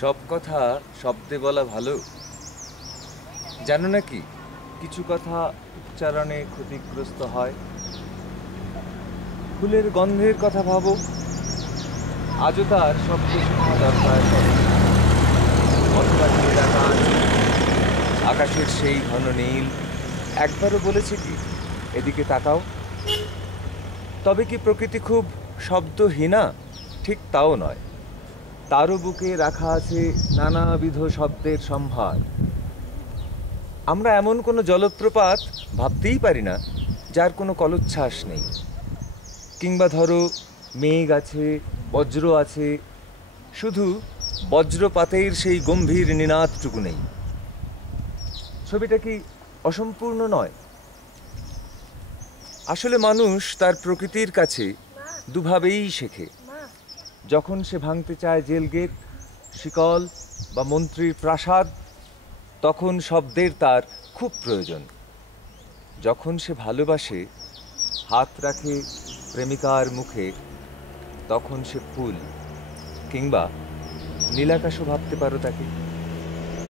সব কথা শব্দে বলা ভালো। জানো নাকি কিছু কথা উচ্চারণে ক্ষতিগ্রস্ত হয়। ফুলের গন্ধের কথা ভাবো, আজও তার শব্দ শেখা দরকার হবে। অথবা নীল আকাশ, আকাশের সেই ঘন নীল একবারও বলেছে কি এদিকে তাকাও? তবে কি প্রকৃতি খুব শব্দহীনা? ঠিক তাও নয়, তারও বুকে রাখা আছে নানাবিধ শব্দের সম্ভার। আমরা এমন কোনো জলপ্রপাত ভাবতেই পারি না যার কোনো কলোচ্ছ্বাস নেই। কিংবা ধরো মেঘ আছে, বজ্র আছে, শুধু বজ্রপাতের সেই গম্ভীর নিনাদটুকু নেই। ছবিটা কি অসম্পূর্ণ নয়? আসলে মানুষ তার প্রকৃতির কাছে দুভাবেই শেখে। যখন সে ভাঙতে চায় জেল গেট, শিকল বা মন্ত্রীর প্রাসাদ, তখন শব্দের তার খুব প্রয়োজন। যখন সে ভালোবাসে, হাত রাখে প্রেমিকার মুখে, তখন সে ফুল কিংবা নীলাকাশও ভাবতে পারো তাকে।